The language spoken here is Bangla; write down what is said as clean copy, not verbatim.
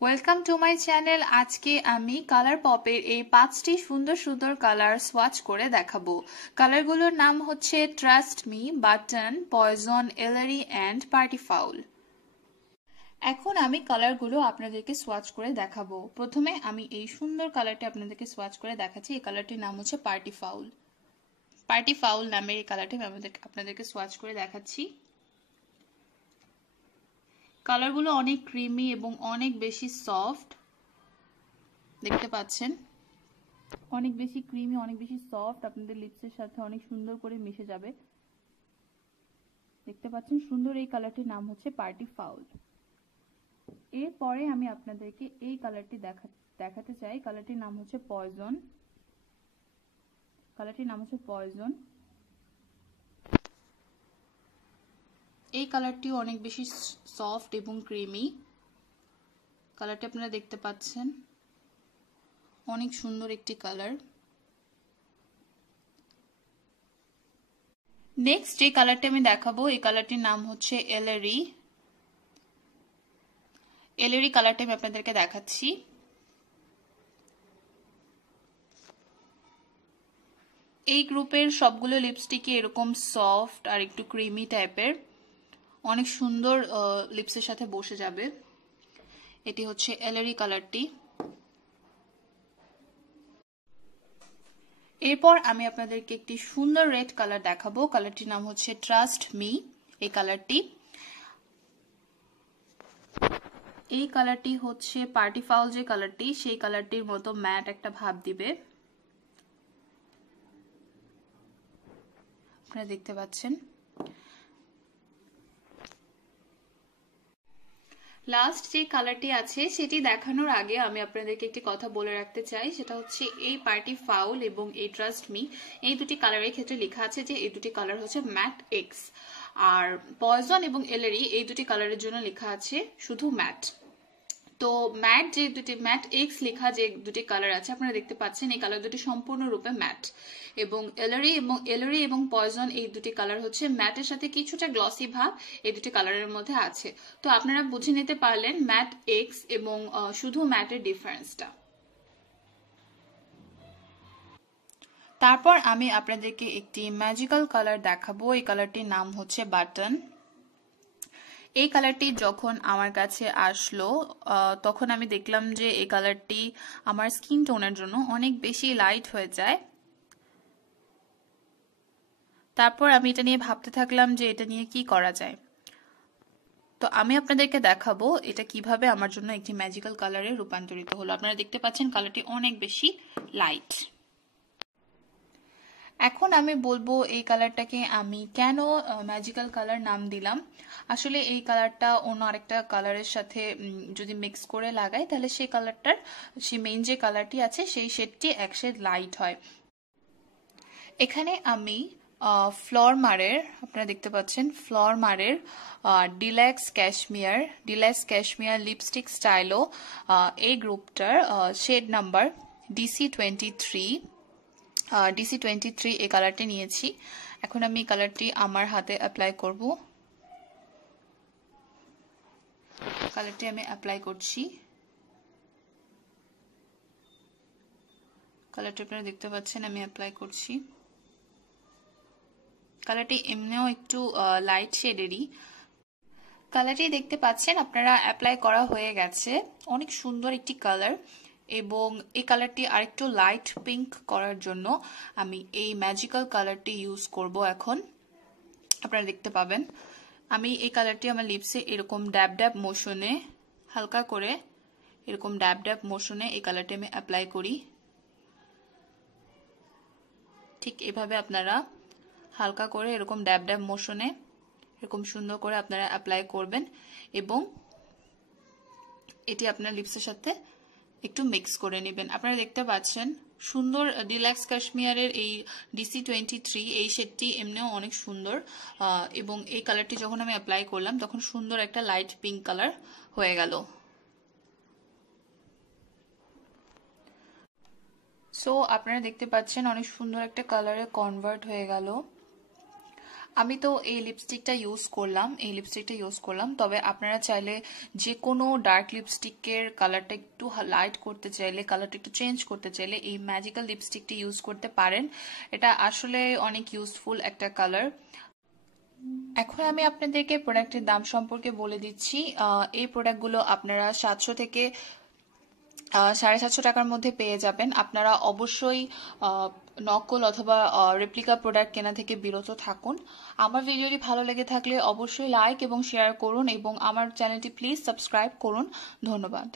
Welcome to my channel. আজকে আমি কালার পপের এই 5টি সুন্দর সুন্দর কালার সোয়াচ করে দেখাবো। কালারগুলোর নাম হচ্ছে ট্রাস্ট মি, বাটন, পয়জন, এলারি অ্যান্ড পার্টি ফাউল। এখন আমি কালারগুলো আপনাদেরকে সোয়াচ করে দেখাবো। প্রথমে আমি এই সুন্দর কালারটি আপনাদেরকে সোয়াচ করে দেখাচ্ছি। এই কালারটির নাম হচ্ছে পার্টি ফাউল। পার্টি ফাউল নামের এই কালারটি আমি আপনাদেরকে সোয়াচ করে দেখাচ্ছি। কালারগুলো অনেক ক্রিমি এবং অনেক বেশি সফট, দেখতে পাচ্ছেন অনেক বেশি ক্রিমি, অনেক বেশি সফট, আপনাদের লিপসের সাথে অনেক সুন্দর করে মিশে যাবে। দেখতে পাচ্ছেন সুন্দর এই কালারটির নাম হচ্ছে পার্টি ফাউল। এরপরে আমি আপনাদেরকে এই কালারটি দেখাতে চাই। কালারটির নাম হচ্ছে পয়জন। কালারটির নাম হচ্ছে পয়জন। এই কালারটিও অনেক বেশি সফট এবং ক্রিমি। কালারটি আপনারা দেখতে পাচ্ছেন অনেক সুন্দর একটি কালার। নেক্সট যে কালারটি আমি দেখাবো এই কালারটির নাম হচ্ছে এলারি। এলারি কালারটি আমি আপনাদেরকে দেখাচ্ছি। এই গ্রুপের সবগুলো লিপস্টিকই এরকম সফট আর একটু ক্রিমি টাইপের, অনেক সুন্দর লিপসের সাথে বসে যাবে। এটি হচ্ছে এলারি কালারটি। এরপর আমি আপনাদেরকে একটি সুন্দর রেড কালার দেখাবো। কালারটির নাম হচ্ছে ট্রাস্ট মি। এই কালারটি হচ্ছে পার্টি ফাউল যে কালারটি, সেই কালারটির মতো ম্যাট একটা ভাব দিবে, আপনারা দেখতে পাচ্ছেন। লাস্ট যে কালারটি আছে সেটি দেখানোর আগে আমি আপনাদেরকে একটি কথা বলে রাখতে চাই, সেটা হচ্ছে এই পার্টি ফাউল এবং এই ট্রাস্ট মি এই দুটি কালারের ক্ষেত্রে লেখা আছে যে এই দুটি কালার হচ্ছে ম্যাট এক্স, আর পয়জন এবং এলারি এই দুটি কালারের জন্য লেখা আছে শুধু ম্যাট। তো ম্যাট এক্স লেখা যে দুটি কালার আছে আপনারা দেখতে পাচ্ছেন, এই কালার দুটি সম্পূর্ণরূপে ম্যাট, এবং এলারি এবং পয়জন এই দুটি কালার হচ্ছে ম্যাটের সাথে কিছুটা গ্লসি ভাব এই দুটি কালারের মধ্যে আছে। তো আপনারা বুঝে নিতে পারলেন ম্যাট এক্স এবং শুধু ম্যাটের ডিফারেন্সটা। তারপর আমি আপনাদেরকে একটি ম্যাজিক্যাল কালার দেখাবো। এই কালারটির নাম হচ্ছে বাটন। এই কালারটি যখন আমার কাছে আসলো তখন আমি দেখলাম যে এই কালারটি আমার স্কিন টোনের জন্য অনেক বেশি লাইট হয়ে যায়। তারপর আমি এটা নিয়ে ভাবতে থাকলাম যে এটা নিয়ে কি করা যায়। তো আমি আপনাদেরকে দেখাবো এটা কিভাবে আমার জন্য একটি ম্যাজিক্যাল কালারে রূপান্তরিত হলো। আপনারা দেখতে পাচ্ছেন কালারটি অনেক বেশি লাইট। এখন আমি বলবো এই কালারটাকে আমি কেন ম্যাজিক্যাল কালার নাম দিলাম। আসলে এই কালারটা অন্য আরেকটা কালারের সাথে যদি মিক্স করে লাগাই তাহলে সেই কালারটার মেইন যে কালারটি আছে সেই শেডটি এক শেড লাইট হয়। এখানে আমি ফ্লরমারের, আপনারা দেখতে পাচ্ছেন ফ্লরমারের ডিলাক্স ক্যাশমিয়ার লিপস্টিক স্টাইলো এই গ্রুপটার শেড নাম্বার DC23 এই কালারটি নিয়েছি। এখন আমি এই কালারটি আমার হাতে অ্যাপ্লাই করব। কালারটি আমি অ্যাপ্লাই করছি। কালারটি আপনারা দেখতে পাচ্ছেন আমি অ্যাপ্লাই করছি। কালারটি এমনিও একটু লাইট শেডেরই। কালারটি দেখতে পাচ্ছেন আপনারা অ্যাপ্লাই করা হয়ে গেছে, অনেক সুন্দর একটি কালার। এবং এই কালারটি আরেকটু লাইট পিঙ্ক করার জন্য আমি এই ম্যাজিক্যাল কালারটি ইউজ করব। এখন আপনারা দেখতে পাবেন আমি এই কালারটি আমার লিপসে এরকম ড্যাব ড্যাব মোশনে, হালকা করে এরকম ড্যাব ড্যাব মোশনে এই কালারটি আমি অ্যাপ্লাই করি। ঠিক এভাবে আপনারা হালকা করে এরকম ড্যাব ড্যাব মোশনে এরকম সুন্দর করে আপনারা অ্যাপ্লাই করবেন এবং এটি আপনার লিপসের সাথে একটু মিক্স করে নেবেন। আপনারা দেখতে পাচ্ছেন সুন্দর ডিলাক্স কাশ্মীরের এই DC23 এই শেডটি এমনিও অনেক সুন্দর, এবং এই কালারটি যখন আমি অ্যাপ্লাই করলাম তখন সুন্দর একটা লাইট পিঙ্ক কালার হয়ে গেল। সো আপনারা দেখতে পাচ্ছেন অনেক সুন্দর একটা কালারে কনভার্ট হয়ে গেল। আমি তো এই লিপস্টিকটা ইউজ করলাম, তবে আপনারা চাইলে যে কোনো ডার্ক লিপস্টিকের কালারটা একটু লাইট করতে চাইলে, কালারটা একটু চেঞ্জ করতে চাইলে এই ম্যাজিক্যাল লিপস্টিকটি ইউজ করতে পারেন। এটা আসলে অনেক ইউজফুল একটা কালার। এখন আমি আপনাদেরকে প্রোডাক্টের দাম সম্পর্কে বলে দিচ্ছি। এই প্রোডাক্টগুলো আপনারা 700 থেকে 750 টাকার মধ্যে পেয়ে যাবেন। আপনারা অবশ্যই নকল অথবা রেপ্লিকা প্রোডাক্ট কেনা থেকে বিরত থাকুন। আমার ভিডিওটি ভালো লেগে থাকলে অবশ্যই লাইক এবং শেয়ার করুন এবং আমার চ্যানেলটি প্লিজ সাবস্ক্রাইব করুন। ধন্যবাদ।